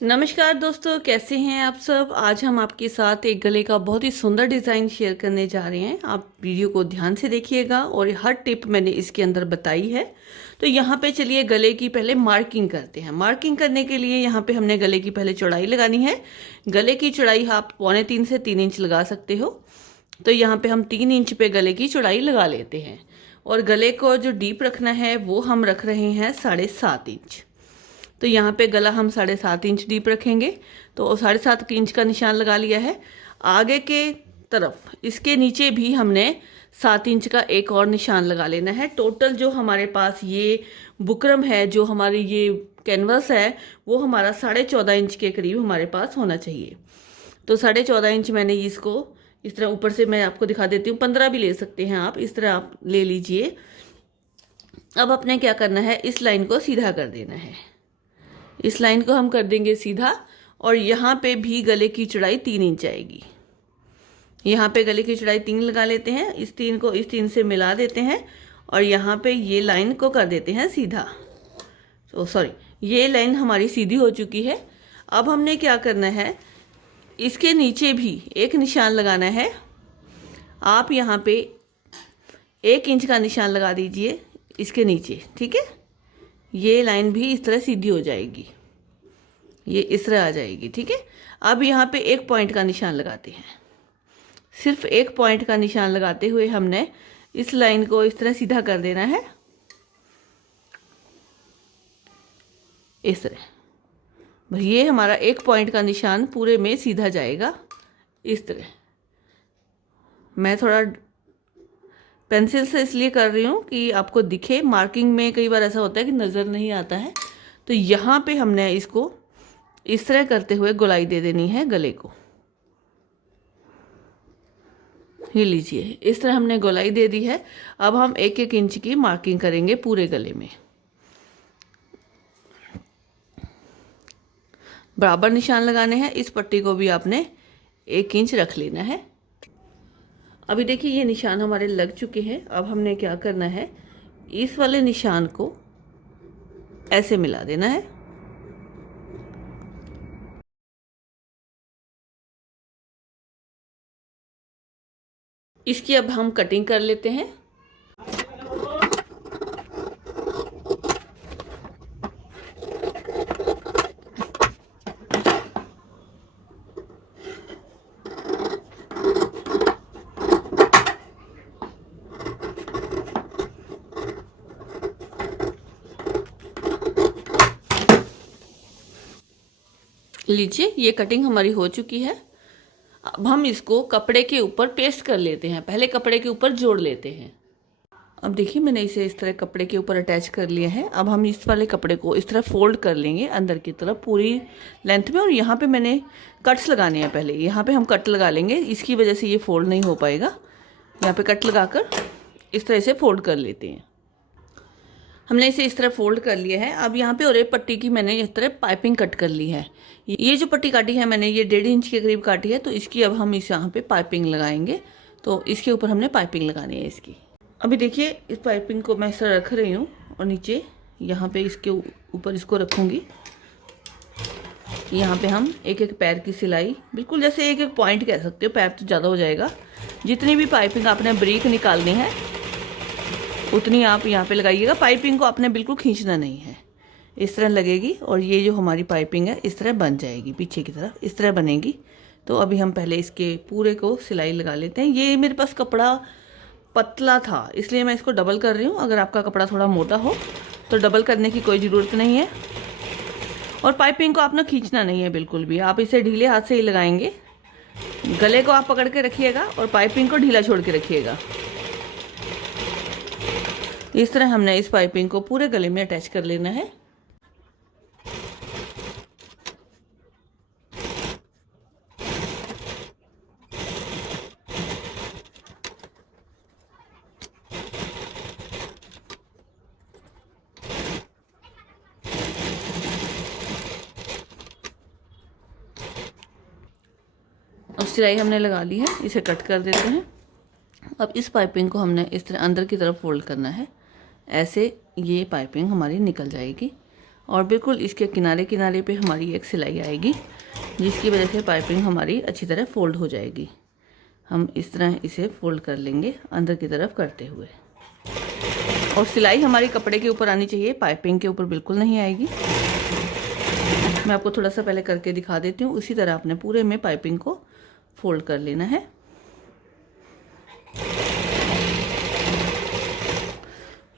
नमस्कार दोस्तों, कैसे हैं आप सब। आज हम आपके साथ एक गले का बहुत ही सुंदर डिज़ाइन शेयर करने जा रहे हैं। आप वीडियो को ध्यान से देखिएगा और हर टिप मैंने इसके अंदर बताई है। तो यहाँ पे चलिए गले की पहले मार्किंग करते हैं। मार्किंग करने के लिए यहाँ पे हमने गले की पहले चौड़ाई लगानी है। गले की चौड़ाई आप 2.25 से 3 इंच लगा सकते हो। तो यहाँ पे हम 3 इंच पे गले की चौड़ाई लगा लेते हैं और गले को जो डीप रखना है वो हम रख रहे हैं 7.5 इंच। तो यहाँ पे गला हम 7.5 इंच डीप रखेंगे। तो 7.5 इंच का निशान लगा लिया है। आगे के तरफ इसके नीचे भी हमने 7 इंच का एक और निशान लगा लेना है। टोटल जो हमारे पास ये बुकरम है, जो हमारी ये कैनवस है, वो हमारा 14.5 इंच के करीब हमारे पास होना चाहिए। तो 14.5 इंच मैंने इसको इस तरह ऊपर से मैं आपको दिखा देती हूँ। 15 भी ले सकते हैं आप, इस तरह आप ले लीजिए। अब अपने क्या करना है, इस लाइन को सीधा कर देना है। इस लाइन को हम कर देंगे सीधा और यहाँ पे भी गले की चौड़ाई 3 इंच आएगी। यहाँ पे गले की चौड़ाई 3 लगा लेते हैं। इस 3 को इस 3 से मिला देते हैं और यहाँ पे ये लाइन को कर देते हैं सीधा। तो सॉरी, ये लाइन हमारी सीधी हो चुकी है। अब हमने क्या करना है, इसके नीचे भी एक निशान लगाना है। आप यहाँ पे 1 इंच का निशान लगा दीजिए इसके नीचे, ठीक है। ये लाइन भी इस तरह सीधी हो जाएगी, ये इस तरह आ जाएगी, ठीक है। अब यहाँ पे 1 पॉइंट का निशान लगाते हैं। सिर्फ 1 पॉइंट का निशान लगाते हुए हमने इस लाइन को इस तरह सीधा कर देना है, इस तरह। बस ये हमारा 1 पॉइंट का निशान पूरे में सीधा जाएगा, इस तरह। मैं थोड़ा पेंसिल से इसलिए कर रही हूँ कि आपको दिखे। मार्किंग में कई बार ऐसा होता है कि नज़र नहीं आता है। तो यहाँ पे हमने इसको इस तरह करते हुए गोलाई दे देनी है गले को। ये लीजिए, इस तरह हमने गोलाई दे दी है। अब हम 1-1 इंच की मार्किंग करेंगे पूरे गले में। बराबर निशान लगाने हैं। इस पट्टी को भी आपने 1 इंच रख लेना है। अभी देखिए ये निशान हमारे लग चुके हैं। अब हमने क्या करना है, इस वाले निशान को ऐसे मिला देना है। इसकी अब हम कटिंग कर लेते हैं। लीजिए, ये कटिंग हमारी हो चुकी है। अब हम इसको कपड़े के ऊपर पेस्ट कर लेते हैं। पहले कपड़े के ऊपर जोड़ लेते हैं। अब देखिए मैंने इसे इस तरह कपड़े के ऊपर अटैच कर लिया है। अब हम इस वाले कपड़े को इस तरह फोल्ड कर लेंगे अंदर की तरफ पूरी लेंथ में। और यहाँ पे मैंने कट्स लगाने हैं। पहले यहाँ पे हम कट लगा लेंगे, इसकी वजह से ये फोल्ड नहीं हो पाएगा। यहाँ पे कट लगाकर इस तरह से फोल्ड कर लेते हैं। हमने इसे इस तरह फोल्ड कर लिया है। अब यहाँ पे और एक पट्टी की मैंने इस तरह पाइपिंग कट कर ली है। ये जो पट्टी काटी है मैंने, ये 1.5 इंच के करीब काटी है। तो इसकी अब हम इस यहाँ पे पाइपिंग लगाएंगे। तो इसके ऊपर हमने पाइपिंग लगानी है इसकी। अभी देखिए इस पाइपिंग को मैं इस तरह रख रही हूँ और नीचे यहाँ पे इसके ऊपर इसको रखूँगी। यहाँ पे हम 1-1 पैर की सिलाई, बिल्कुल जैसे 1-1 पॉइंट कह सकते हो, पैर तो ज़्यादा हो जाएगा। जितनी भी पाइपिंग आपने ब्रीक निकालनी है उतनी आप यहाँ पे लगाइएगा। पाइपिंग को आपने बिल्कुल खींचना नहीं है, इस तरह लगेगी। और ये जो हमारी पाइपिंग है इस तरह बन जाएगी, पीछे की तरफ इस तरह बनेगी। तो अभी हम पहले इसके पूरे को सिलाई लगा लेते हैं। ये मेरे पास कपड़ा पतला था इसलिए मैं इसको डबल कर रही हूँ। अगर आपका कपड़ा थोड़ा मोटा हो तो डबल करने की कोई ज़रूरत नहीं है। और पाइपिंग को आपने खींचना नहीं है बिल्कुल भी, आप इसे ढीले हाथ से ही लगाएंगे। गले को आप पकड़ के रखिएगा और पाइपिंग को ढीला छोड़ के रखिएगा। इस तरह हमने इस पाइपिंग को पूरे गले में अटैच कर लेना है। अब सिलाई हमने लगा ली है, इसे कट कर देते हैं। अब इस पाइपिंग को हमने इस तरह अंदर की तरफ फोल्ड करना है। ऐसे ये पाइपिंग हमारी निकल जाएगी। और बिल्कुल इसके किनारे किनारे पे हमारी एक सिलाई आएगी, जिसकी वजह से पाइपिंग हमारी अच्छी तरह फोल्ड हो जाएगी। हम इस तरह इसे फोल्ड कर लेंगे अंदर की तरफ करते हुए, और सिलाई हमारी कपड़े के ऊपर आनी चाहिए, पाइपिंग के ऊपर बिल्कुल नहीं आएगी। मैं आपको थोड़ा सा पहले करके दिखा देती हूँ। उसी तरह आपने पूरे में पाइपिंग को फोल्ड कर लेना है।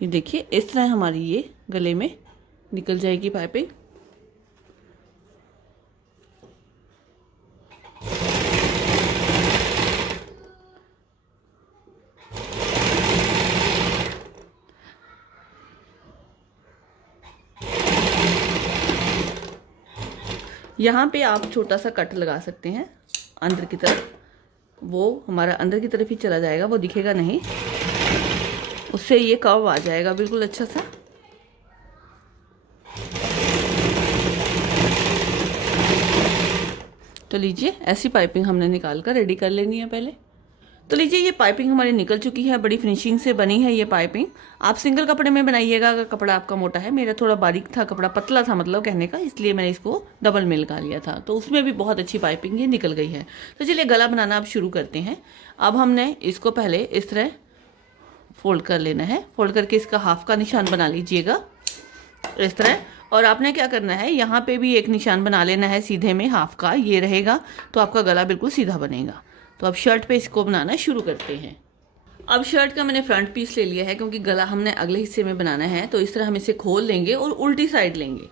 ये देखिए इस तरह हमारी ये गले में निकल जाएगी पाइपिंग। यहाँ पे आप छोटा सा कट लगा सकते हैं अंदर की तरफ, वो हमारा अंदर की तरफ ही चला जाएगा, वो दिखेगा नहीं, उससे ये कर्व आ जाएगा बिल्कुल अच्छा सा। तो लीजिए ऐसी पाइपिंग हमने निकाल कर रेडी कर लेनी है पहले। तो लीजिए ये पाइपिंग हमारी निकल चुकी है, बड़ी फिनिशिंग से बनी है ये पाइपिंग। आप सिंगल कपड़े में बनाइएगा अगर कपड़ा आपका मोटा है। मेरा थोड़ा बारीक था कपड़ा, पतला था मतलब कहने का, इसलिए मैंने इसको डबल में लगा लिया था, तो उसमें भी बहुत अच्छी पाइपिंग ये निकल गई है। तो चलिए गला बनाना अब शुरू करते हैं। अब हमने इसको पहले इस तरह फोल्ड कर लेना है। फोल्ड करके इसका हाफ का निशान बना लीजिएगा इस तरह। और आपने क्या करना है, यहाँ पे भी एक निशान बना लेना है सीधे में, हाफ का ये रहेगा, तो आपका गला बिल्कुल सीधा बनेगा। तो अब शर्ट पे इसको बनाना शुरू करते हैं। अब शर्ट का मैंने फ्रंट पीस ले लिया है, क्योंकि गला हमने अगले हिस्से में बनाना है। तो इस तरह हम इसे खोल लेंगे और उल्टी साइड लेंगे।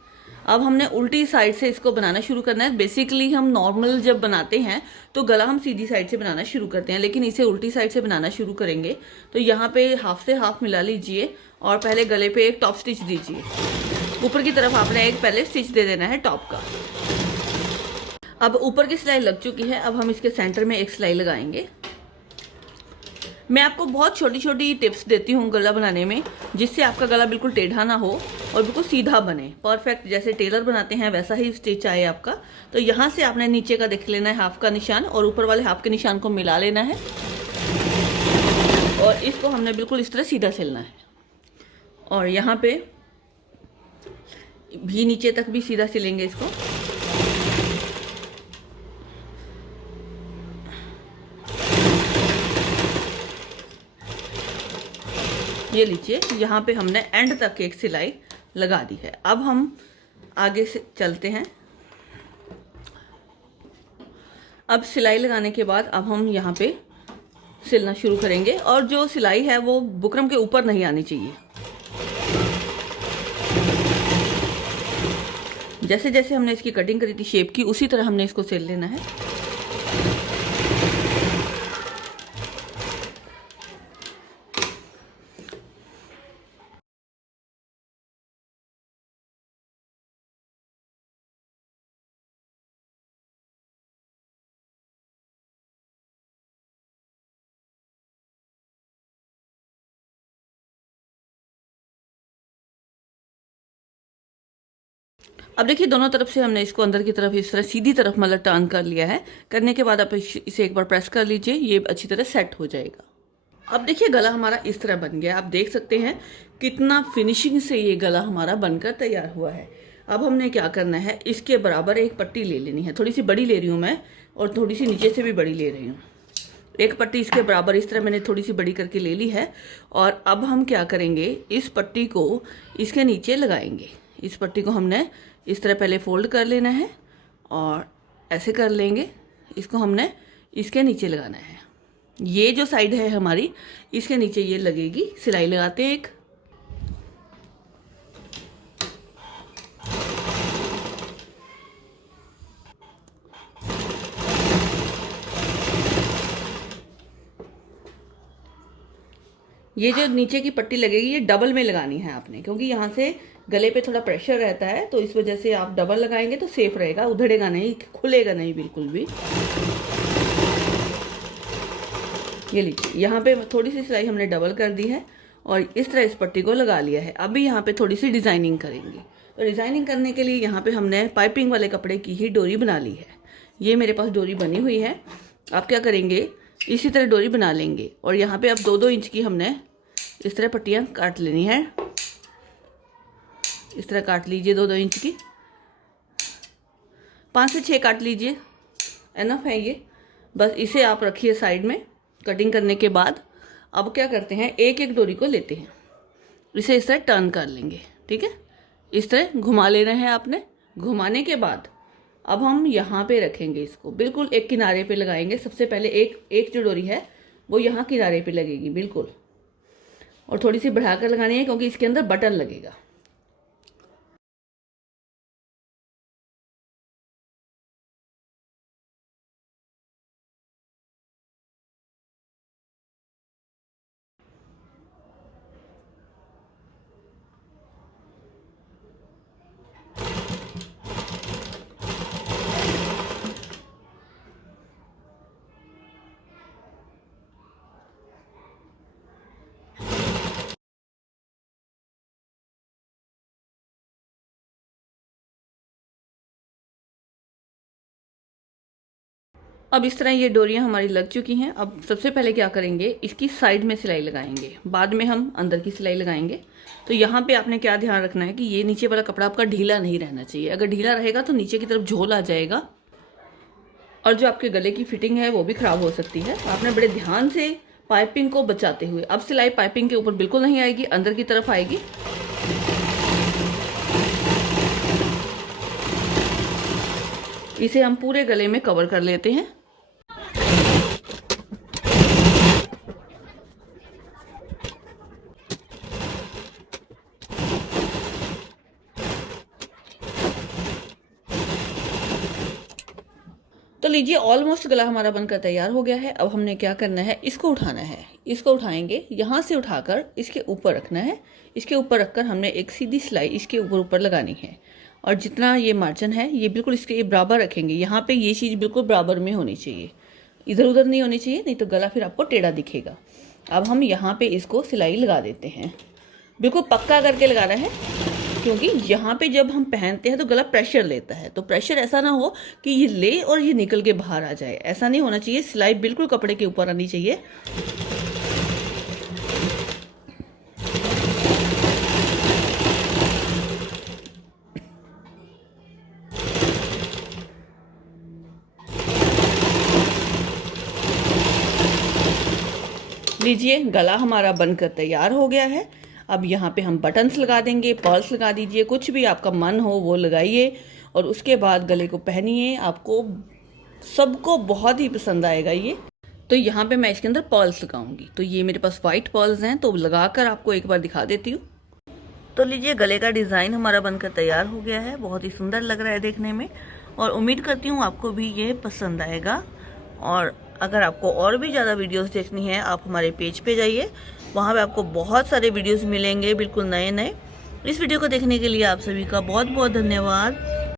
अब हमने उल्टी साइड से इसको बनाना शुरू करना है। बेसिकली हम नॉर्मल जब बनाते हैं तो गला हम सीधी साइड से बनाना शुरू करते हैं, लेकिन इसे उल्टी साइड से बनाना शुरू करेंगे। तो यहाँ पे हाफ से हाफ मिला लीजिए और पहले गले पे एक टॉप स्टिच दीजिए। ऊपर की तरफ आपने एक पहले स्टिच दे देना है टॉप का। अब ऊपर की सिलाई लग चुकी है, अब हम इसके सेंटर में एक सिलाई लगाएंगे। मैं आपको बहुत छोटी छोटी टिप्स देती हूँ गला बनाने में, जिससे आपका गला बिल्कुल टेढ़ा ना हो और बिल्कुल सीधा बने, परफेक्ट जैसे टेलर बनाते हैं वैसा ही स्टिच आए आपका। तो यहाँ से आपने नीचे का देख लेना है हाफ का निशान, और ऊपर वाले हाफ के निशान को मिला लेना है, और इसको हमने बिल्कुल इस तरह सीधा सिलना है। और यहाँ पे भी नीचे तक भी सीधा सिलेंगे इसको। ये लीजिए यहाँ पे हमने एंड तक एक सिलाई लगा दी है। अब हम आगे से चलते हैं। अब सिलाई लगाने के बाद अब हम यहाँ पे सिलना शुरू करेंगे, और जो सिलाई है वो बुकरम के ऊपर नहीं आनी चाहिए। जैसे जैसे हमने इसकी कटिंग करी थी शेप की, उसी तरह हमने इसको सिल लेना है। अब देखिए दोनों तरफ से हमने इसको अंदर की तरफ इस तरह सीधी तरफ मतलब टर्न कर लिया है। करने के बाद आप इसे एक बार प्रेस कर लीजिए, ये अच्छी तरह सेट हो जाएगा। अब देखिए गला हमारा इस तरह बन गया। आप देख सकते हैं कितना फिनिशिंग से ये गला हमारा बनकर तैयार हुआ है। अब हमने क्या करना है, इसके बराबर एक पट्टी ले लेनी है। थोड़ी सी बड़ी ले रही हूँ मैं, और थोड़ी सी नीचे से भी बड़ी ले रही हूँ। एक पट्टी इसके बराबर इस तरह मैंने थोड़ी सी बड़ी करके ले ली है। और अब हम क्या करेंगे, इस पट्टी को इसके नीचे लगाएंगे। इस पट्टी को हमने इस तरह पहले फोल्ड कर लेना है और ऐसे कर लेंगे। इसको हमने इसके नीचे लगाना है। ये जो साइड है हमारी, इसके नीचे ये लगेगी। सिलाई लगाते हैं एक। ये जो नीचे की पट्टी लगेगी ये डबल में लगानी है आपने, क्योंकि यहाँ से गले पे थोड़ा प्रेशर रहता है, तो इस वजह से आप डबल लगाएंगे तो सेफ रहेगा, उधड़ेगा नहीं, खुलेगा नहीं बिल्कुल भी। ये लीजिए यहाँ पे थोड़ी सी सिलाई हमने डबल कर दी है और इस तरह इस पट्टी को लगा लिया है। अभी यहाँ पे थोड़ी सी डिजाइनिंग करेंगे। तो डिजाइनिंग करने के लिए यहाँ पे हमने पाइपिंग वाले कपड़े की ही डोरी बना ली है। ये मेरे पास डोरी बनी हुई है। आप क्या करेंगे, इसी तरह डोरी बना लेंगे और यहाँ पे अब 2-2 इंच की हमने इस तरह पट्टियाँ काट लेनी है। इस तरह काट लीजिए 2-2 इंच की, 5 से 6 काट लीजिए, एनफ है ये। बस इसे आप रखिए साइड में। कटिंग करने के बाद अब क्या करते हैं, एक एक डोरी को लेते हैं, इसे इस तरह टर्न कर लेंगे, ठीक है। इस तरह घुमा लेना है आपने। घुमाने के बाद अब हम यहाँ पे रखेंगे, इसको बिल्कुल एक किनारे पे लगाएंगे। सबसे पहले एक जो डोरी है वो यहाँ किनारे पे लगेगी बिल्कुल, और थोड़ी सी बढ़ाकर लगानी है क्योंकि इसके अंदर बटन लगेगा। अब इस तरह ये डोरियां हमारी लग चुकी हैं। अब सबसे पहले क्या करेंगे, इसकी साइड में सिलाई लगाएंगे, बाद में हम अंदर की सिलाई लगाएंगे। तो यहाँ पे आपने क्या ध्यान रखना है कि ये नीचे वाला कपड़ा आपका ढीला नहीं रहना चाहिए। अगर ढीला रहेगा तो नीचे की तरफ झोल आ जाएगा और जो आपके गले की फिटिंग है वो भी खराब हो सकती है। आपने बड़े ध्यान से पाइपिंग को बचाते हुए, अब सिलाई पाइपिंग के ऊपर बिल्कुल नहीं आएगी, अंदर की तरफ आएगी। इसे हम पूरे गले में कवर कर लेते हैं। तो लीजिए ऑलमोस्ट गला हमारा बनकर तैयार हो गया है। अब हमने क्या करना है, इसको उठाना है। इसको उठाएंगे, यहाँ से उठाकर इसके ऊपर रखना है। इसके ऊपर रखकर हमने एक सीधी सिलाई इसके ऊपर लगानी है, और जितना ये मार्जिन है ये बिल्कुल इसके बराबर रखेंगे। यहाँ पे ये चीज़ बिल्कुल बराबर में होनी चाहिए, इधर उधर नहीं होनी चाहिए, नहीं तो गला फिर आपको टेढ़ा दिखेगा। अब हम यहाँ पे इसको सिलाई लगा देते हैं, बिल्कुल पक्का करके लगाना है, क्योंकि यहाँ पे जब हम पहनते हैं तो गला प्रेशर लेता है। तो प्रेशर ऐसा ना हो कि ये ले और ये निकल के बाहर आ जाए, ऐसा नहीं होना चाहिए। सिलाई बिल्कुल कपड़े के ऊपर आनी चाहिए। लीजिए गला हमारा बनकर तैयार हो गया है। अब यहाँ पे हम बटन्स लगा देंगे, पर्ल्स लगा दीजिए, कुछ भी आपका मन हो वो लगाइए, और उसके बाद गले को पहनिए। आपको सबको बहुत ही पसंद आएगा ये। तो यहाँ पे मैं इसके अंदर पर्ल्स लगाऊंगी। तो ये मेरे पास वाइट पर्ल्स हैं, तो लगाकर आपको एक बार दिखा देती हूँ। तो लीजिए गले का डिज़ाइन हमारा बनकर तैयार हो गया है, बहुत ही सुंदर लग रहा है देखने में, और उम्मीद करती हूँ आपको भी ये पसंद आएगा। और अगर आपको और भी ज़्यादा वीडियोस देखनी है, आप हमारे पेज पे जाइए, वहाँ पे आपको बहुत सारे वीडियोस मिलेंगे बिल्कुल नए नए। इस वीडियो को देखने के लिए आप सभी का बहुत बहुत धन्यवाद।